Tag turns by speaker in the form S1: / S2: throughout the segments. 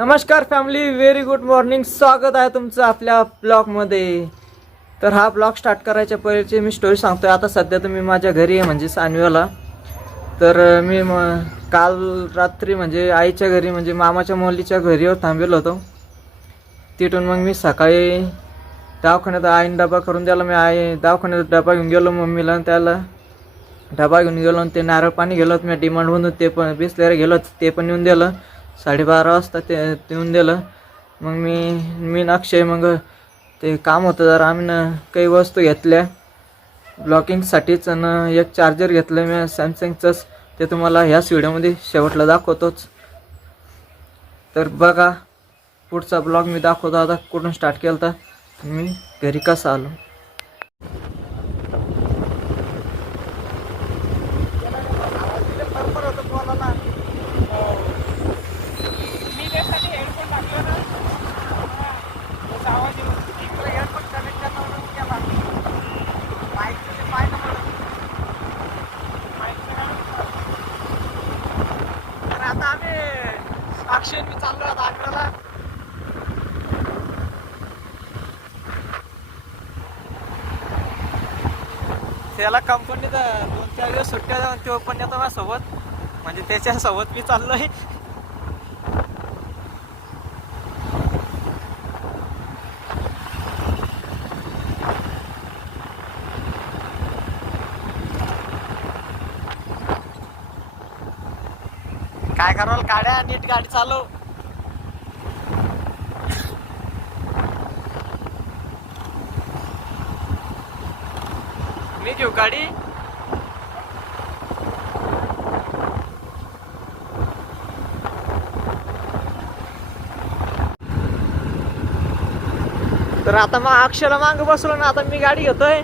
S1: नमस्कार family very good morning स्वागत आहे तुमचं आपल्या ब्लॉगमध्ये तर हा ब्लॉग स्टार्ट करायच्या पहिलेची मी स्टोरी सांगतो आहे आता सध्या तर मी माझ्या घरी आहे म्हणजे सानवेला. तर मी म काल रात्री म्हणजे आईच्या घरी म्हणजे मामाच्या मुलीच्या घरीवर हो, थांबेलो होतो. तिथून मग मी सकाळी दवाखान्यात आईने डबा करून द्यायला मी आई दवाखान्यात डबा घेऊन गेलो मम्मीला त्याला डबा घेऊन गेलो आणि ते नारळ पाणी गेलो मी डिमांडमधून ते पण बिसलेर गेलो ते पण येऊन दिलं. साडेबारा वाजता ते देऊन येऊन दिलं. मग मी मी न अक्षय मग ते काम होतं जरा. आम्ही काही वस्तू घेतल्या. ब्लॉकिंगसाठीच आणि एक चार्जर घेतलं मी. सॅमसंगचंच ते तुम्हाला ह्याच व्हिडिओमध्ये शेवटला दाखवतोच. तर बघा पुढचा ब्लॉग मी दाखवतो. आता कुठून स्टार्ट केला होता मी घरी कसा आलो
S2: मी त्यासाठी हेडफोन टाकले ना त्याचा आवाज येऊन इकडे हेडफोन कनेक्ट करता म्हणून केला माईकचं ते पाहिलं म्हणून माईकचं काय तर आता आम्ही अक्षय मी चाललो आता आग्र्याला
S1: त्याला कंपनीत दोन चार दिवस सुट्ट्या जाऊन तो पण येतो माझ्यासोबत. म्हणजे त्याच्यासोबत मी चाललोय. काय करावं गाड्या नीट गाडी चालव. घेऊ गाडी? तर आता मग अक्षरा मांग बसलो ना आता मी गाडी घेतोय.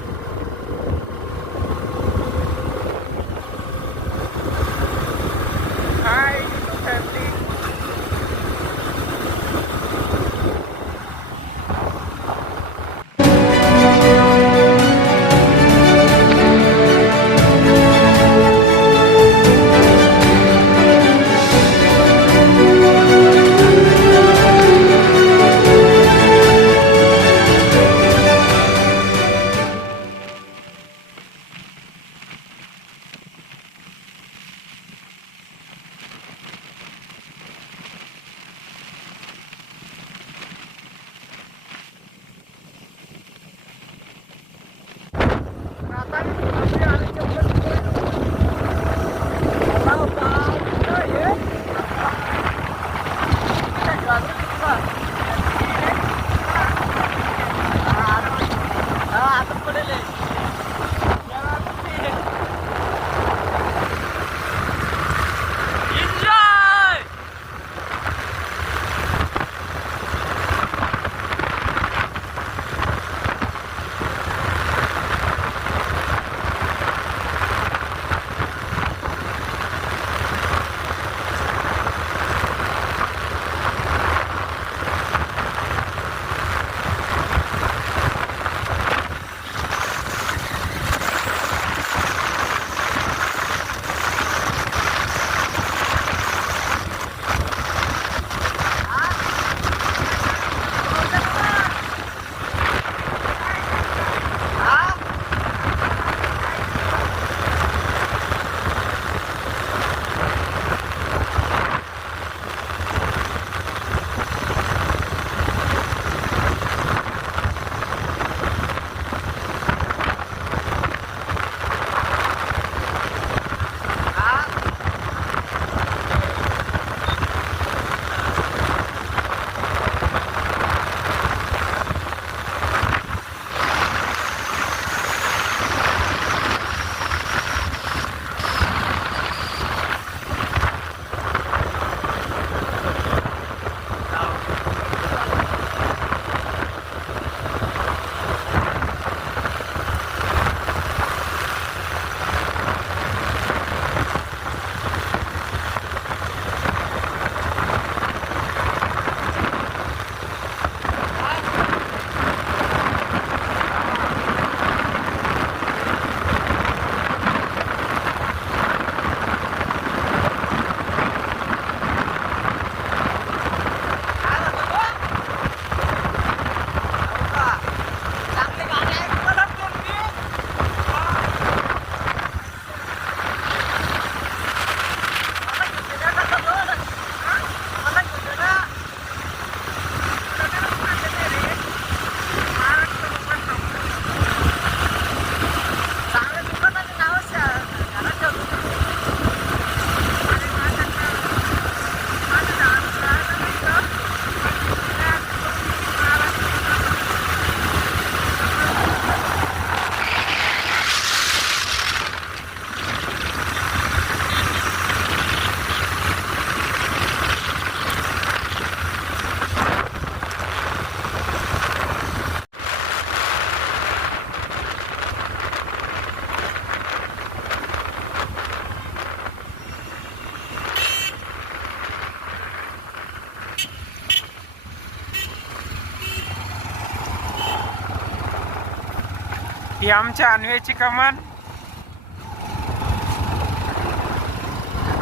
S2: ही आमच्या अन्वेची कमान.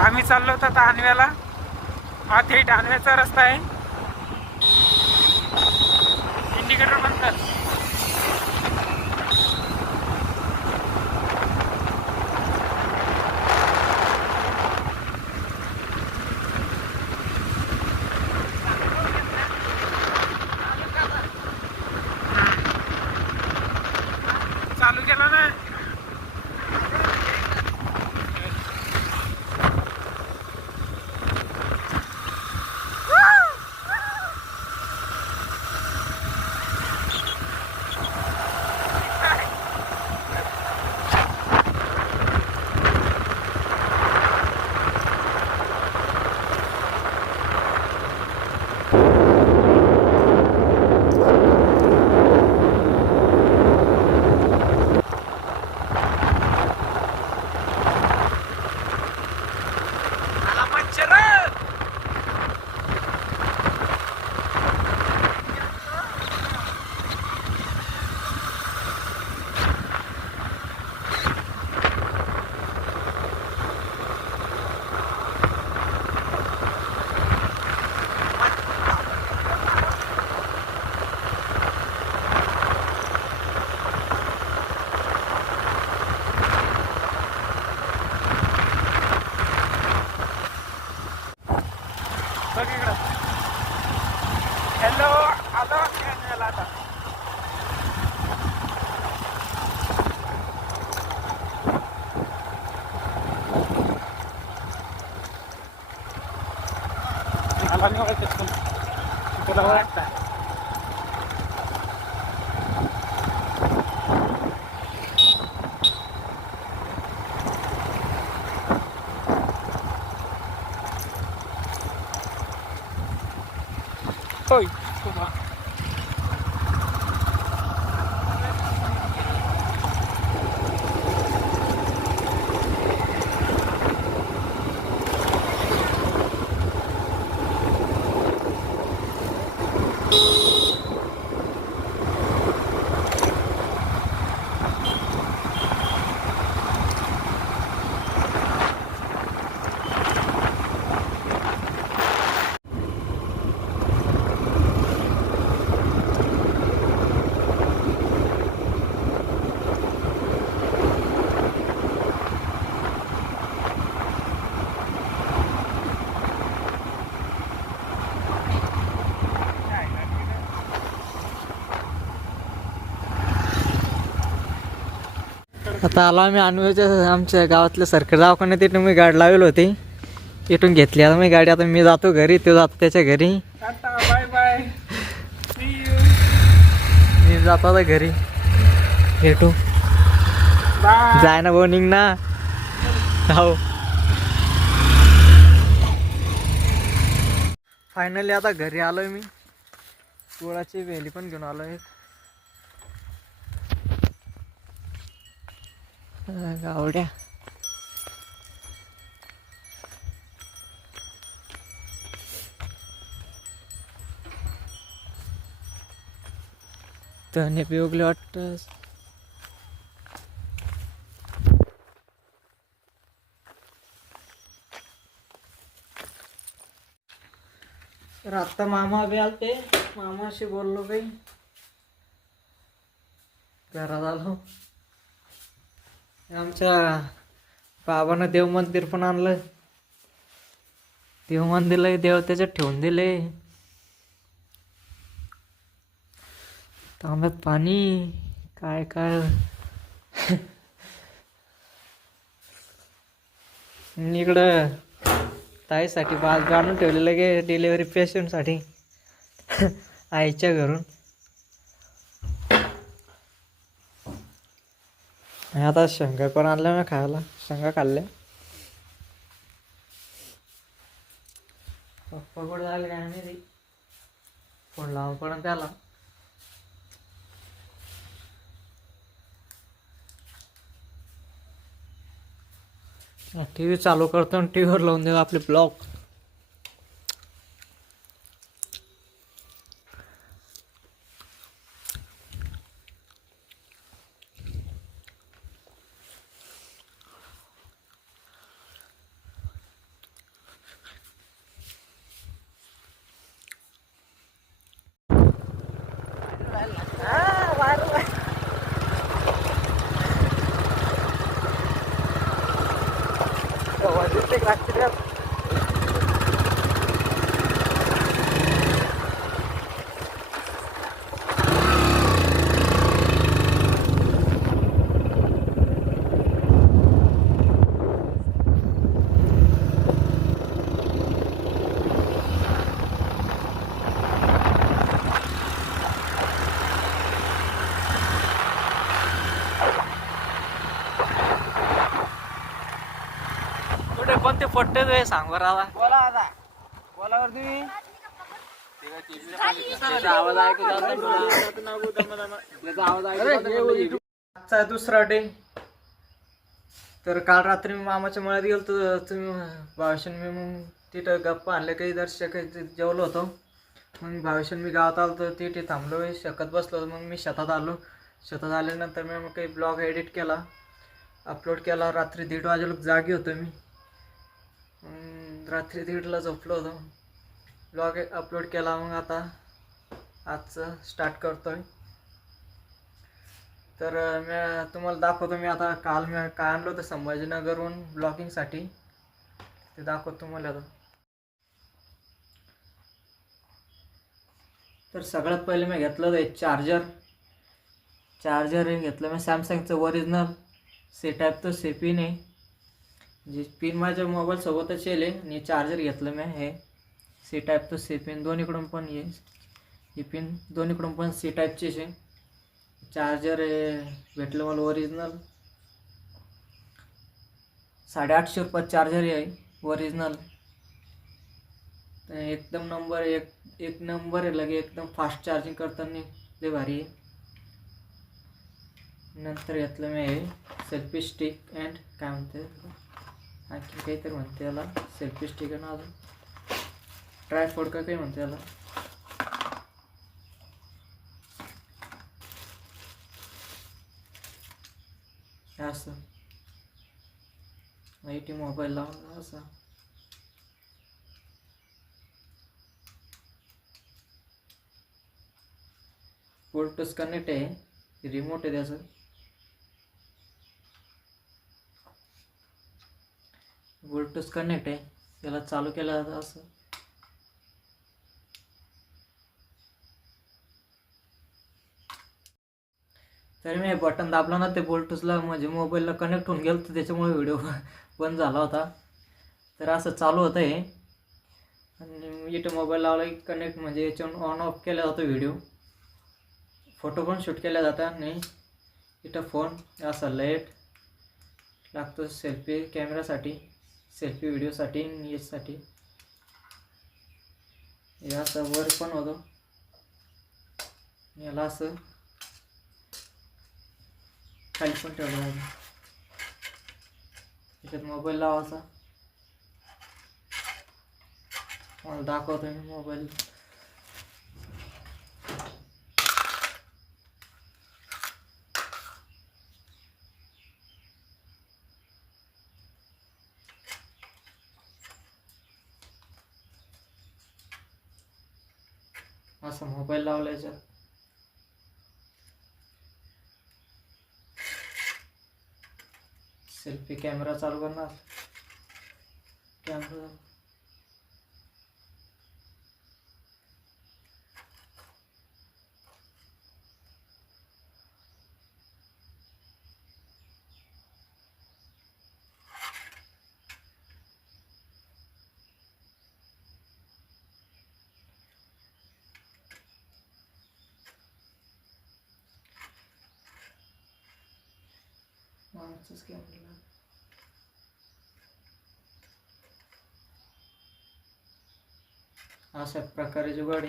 S2: आम्ही चाललो होतो आता अन्व्याला. हा थेट अन्व्याचा रस्ता आहे. इंडिकेटर बंद कर चालू केला ना आला पंचर बघ इकडं हॅलो आलो अन्वेला आता आला मी ओळखत तुला ओळखता होय तुम्हा
S1: आता आलो आम्ही अन्वयच्या आमच्या गावातल्या सरकारी दवाखान्यात. इथून मी गाडी लावली होती. इथून घेतली. आता मी गाडी आता मी जातो घरी. तो जातो त्याच्या घरी.
S2: Bye bye.
S1: मी जातो आता घरी. भेटू. जाय ना भाऊ निघ ना. हो. फायनली आता घरी आलोय मी. गुळाची वेली पण घेऊन आलोय. गावड्या त्याने पिवगले वाटतं तर आत्ता मामा बी आलते मामाशी बोललो काही घरात आलो आमच्या बाबानं देव मंदिर पण आणलं. देव मंदिरला देव त्याच्यात ठेवून दिले. तांब्यात पाणी काय काय? इकडं ताईसाठी बाज आणून ठेवलेलं गे डिलेवरी पेशंटसाठी आईच्या घरून. आणि आता शेंगा पण आणल्या मी खायला. शेंगा खाल्ल्या. पप्पा कुठे झाले काय नाही फोन लावून पण त्याला. टी व्ही चालू करतो आणि टी व्हीवर लावून देऊ आपले ब्लॉग. पट्टे ते सांग बरं आता.
S2: बोला आता. बोला बरं तुम्ही
S1: आवाज ऐकू आजचा आहे दुसरा डे. तर काल रात्री मी मामाच्या मळ्यात गेलो तर तुम्ही भावेशन मी मग तिथं गप्पा आणले काही दर्शक काही जेवलो होतो. मग भावेशन मी गावात आलो तर तिथे थांबलो शकत बसलो मग मी शेतात आलो. शेतात आल्यानंतर मी मग काही ब्लॉग एडिट केला अपलोड केला. रात्री दीड वाजेला जागी होतो मी. रात्री दीडला झोपलो होतो. ब्लॉग अपलोड केला मग आता. आजचं स्टार्ट करतो आहे तर मी तुम्हाला दाखवतो मी आता काल मी काय आणलं होतं संभाजीनगरहून ब्लॉगिंगसाठी ते दाखवतो तुम्हाला आता. तर सगळ्यात पहिले मी घेतलं होतं चार्जर चार्जर हे घेतलं मी. सॅमसंगचं ओरिजिनल सी टाईपचं सी पिन आहे जे पिन माझ्या मोबाईलसोबतच येईल आणि चार्जर घेतलं मी हे सी टाईप तर सी पिन दोन्हीकडून पण ये. ही पिन दोन्हीकडून पण सी टाईपचीच आहे. चार्जर भेटलं मला ओरिजिनल साडेआठशे रुपयात चार्जर आहे. ओरिजिनल एकदम नंबर एक एक नंबर आहे लगे. एकदम फास्ट चार्जिंग करताना लय भारी आहे. नंतर घेतलं मी हे सेल्फी स्टिक अँड काय म्हणते? आणखी काहीतरी म्हणते याला. सेल्फी स्टिक ना अजून. ट्रायफोड का काही म्हणते याला. हे असं. टी मोबाईल लावून असं. ब्लूटूथ कनेक्ट आहे. रिमोट आहे त्याचं. ब्लूटूथ कनेक्ट आहे. त्याला चालू केलं जातं असं. तरी मी बटन दाबलं ना ते ब्लूटूथला म्हणजे मोबाईलला कनेक्ट होऊन गेलं तर त्याच्यामुळे व्हिडिओ बंद झाला होता. तर असं चालू होतं हे. आणि इथं मोबाईल लावला की कनेक्ट म्हणजे याच्यावरून ऑन ऑफ केला जातो व्हिडिओ फोटो पण शूट केला जातात आणि इथं फोन असा लाइट लागतो सेल्फी कॅमेरासाठी सेल्फी व्हिडिओसाठी आणि यासाठी या असं वर पण होतो. याला असं खाली पण ठेवलं आहे त्याच्यात मोबाईल लावायचा. मला दाखवतो मी मोबाईल असं मोबाईल लावला याच्यात सेल्फी कॅमेरा चालू करणार. कॅमेरा. मागचाच कॅमेरा अशा प्रकारे जो गाडी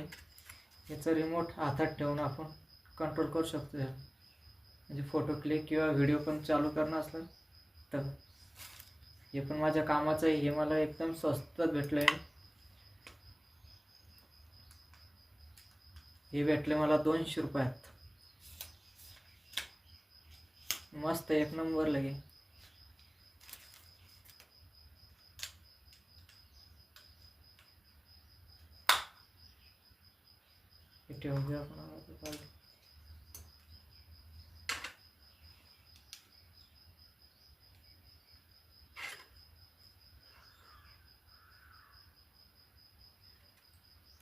S1: याचा रिमोट हातात ठेवून आपण कंट्रोल करू शकतो. म्हणजे फोटो क्लिक किंवा व्हिडिओ पण चालू करणं असलं तर हे पण माझ्या कामाचं आहे. हे मला एकदम स्वस्तात भेटलं आहे हे भेटले मला दोनशे रुपयात. मस्त एक नंबर लगे हो गया अपना पाल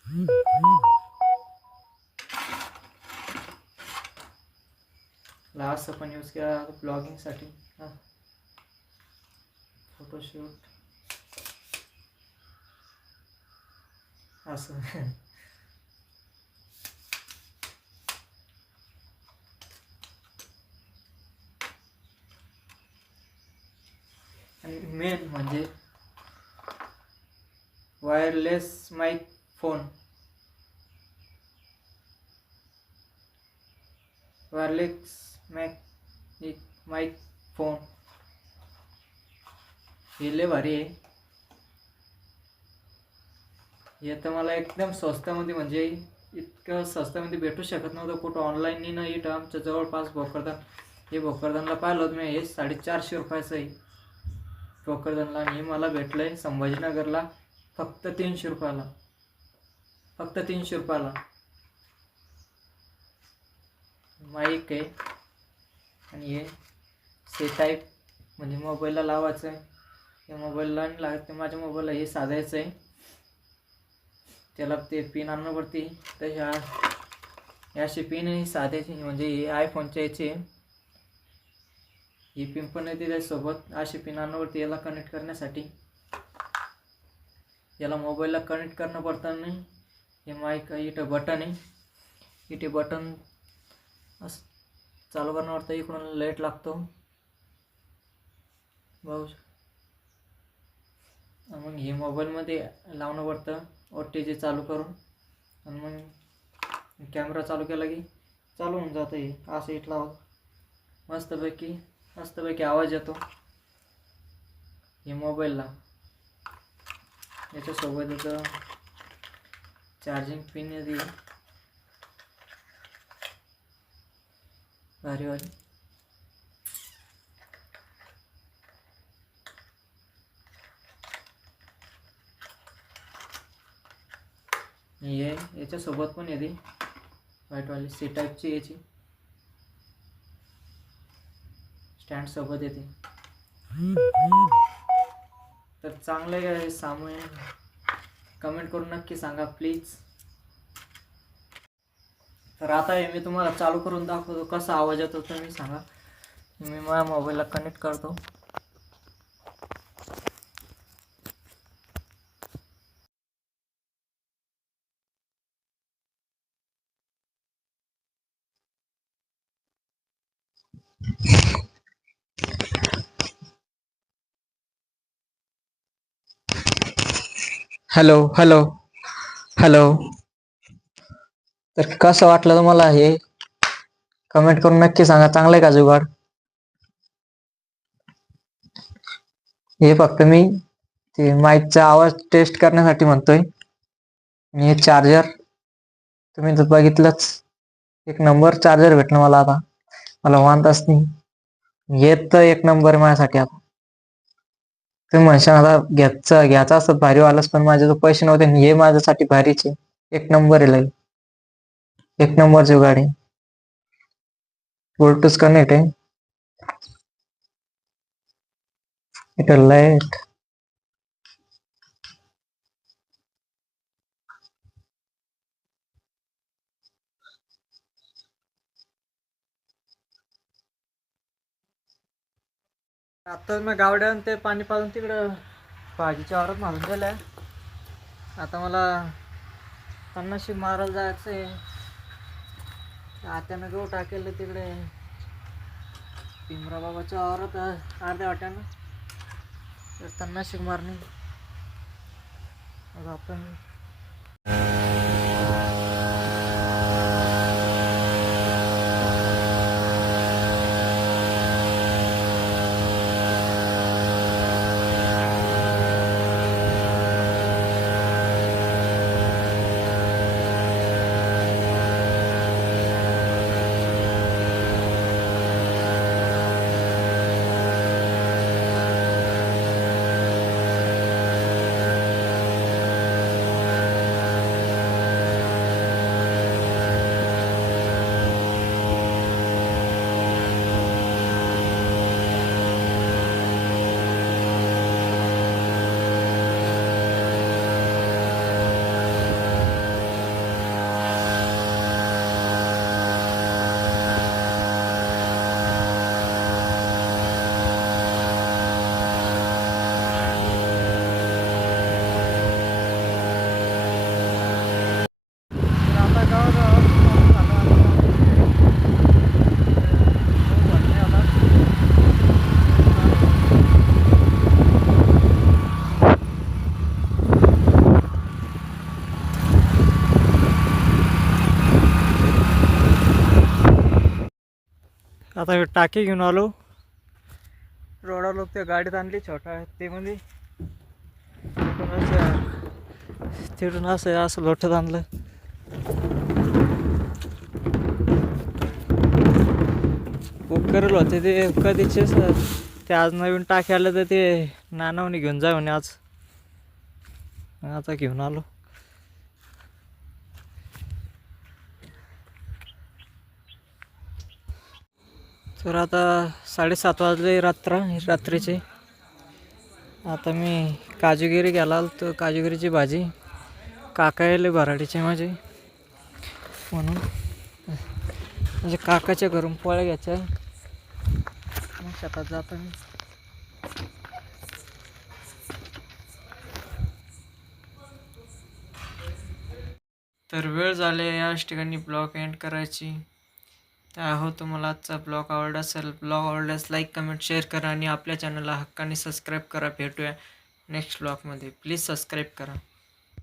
S1: Mm-hmm. पाहिजे. ला असं पण यूज़ केला ब्लॉगिंगसाठी फोटोशूट असं आणि मेन म्हणजे वायरलेस माईक भारी आहे हे तर मला एकदम स्वस्तामध्ये म्हणजे इतकं स्वस्तामध्ये भेटू शकत नव्हतं. कुठं ऑनलाईन ना इथं आमच्या जवळपास भोकरदान. हे भोकरदानला पाहिलं होतं मी हे साडेचारशे रुपयाचं आहे. भोकरदानला आणि मला भेटलं आहे संभाजीनगरला फक्त तीनशे रुपयाला. फक्त तीनशे रुपयाला. माईक आहे. आणि हे से टाईप म्हणजे मोबाईलला लावायचं आहे. हे मोबाईलला लागत ते माझ्या मोबाईलला हे साधायचं आहे. त्याला ते पिन आणणं पडते तर ह्या याचे पिन हे साधायचे. म्हणजे हे आयफोनच्या याचे. ही पिन पण येते त्याच्यासोबत. अशी पिन आणणं याला कनेक्ट करण्यासाठी. याला मोबाईलला कनेक्ट करणं पडतं नाही हे माईक इथं बटन आहे. इथे बटन असं चालू करणं इकडून लाइट लागतो. बघू मग हे मोबाईलमध्ये लावणं पडतं. ओ टी जी चालू करून. आणि मग कॅमेरा चालू केला की चालू होऊन जातं हे. असं इथला मस्तपैकी मस्तपैकी आवाज येतो. हे मोबाईलला. याच्यासोबतच चार्जिंग पिन येते भारी भारी. हे याच्यासोबत पण येते व्हाईटवाली सी टाईपची याची. स्टँड सोबत येते तर चांगलं आहे का सामान कमेंट करून नक्की सांगा प्लीज तर आता हे मी तुम्हाला चालू करून दाखवतो. कसा आवाज येतो तुम्ही सांगा. मी माझ्या मोबाईलला कनेक्ट करतो. हॅलो हॅलो हॅलो तर कसं वाटलं तुम्हाला हे? कमेंट करून नक्की सांगा. चांगलं आहे का जुगाड? हे फक्त मी ते माईकचा आवाज टेस्ट करण्यासाठी म्हणतोय. आणि हे चार्जर तुम्ही तर बघितलंच. एक नंबर चार्जर भेटलं मला आता. मला वांत नाही. येत तर एक नंबर माझ्यासाठी आता. तुम्ही म्हणशाल आता घ्यायचं घ्यायचं असतं भारी वालाच पण माझे पैसे नव्हते आणि हे माझ्यासाठी भारीच. आहे एक नंबर आहे लय एक नंबर जो गाडी. ब्लूटूथ कनेक्ट आहे? इथं लाइट आता मी गावड्यान ते पाणी पाजून तिकडं भाजीच्या वारात मारून दिलंय आता मला पन्नासशे मारायला जायचं आहे आत्यानं गहू टाकेल तिकडे. भीमराव बाबाच्या वारात अर्ध्या वाट्यानं. तर तन्नाशिक मारणे मग आपण आता हे टाकी घेऊन आलो. रोडा लोक त्या गाडीत आणली छोटा ते म्हणजे तिथून असं असं लोटत आणलं. बुक करेल होते ते कधीचे ते आज नवीन टाकी आलं तर ते नानावने घेऊन जा म्हणे आज. आता घेऊन आलो. तर आता साडेसात वाजले रात्र रात्रीचे. आता मी काजूगिरी गेला तर काजूगिरीची भाजी. काका येले भराडीचे माझे. म्हणून म्हणजे काकाच्या घरून पोळ्या घ्यायच्या. मग शेतात जातो मी. तर वेळ झाले याच ठिकाणी ब्लॉक एंड करायची. तर हो तुम्हाला आजचा ब्लॉग आवडला असेल ब्लॉग आवडल्यास लाईक कमेंट शेअर करा आणि आपल्या चॅनलला हक्काने सबस्क्राईब करा. भेटूया नेक्स्ट ब्लॉगमध्ये प्लीज सबस्क्राईब करा.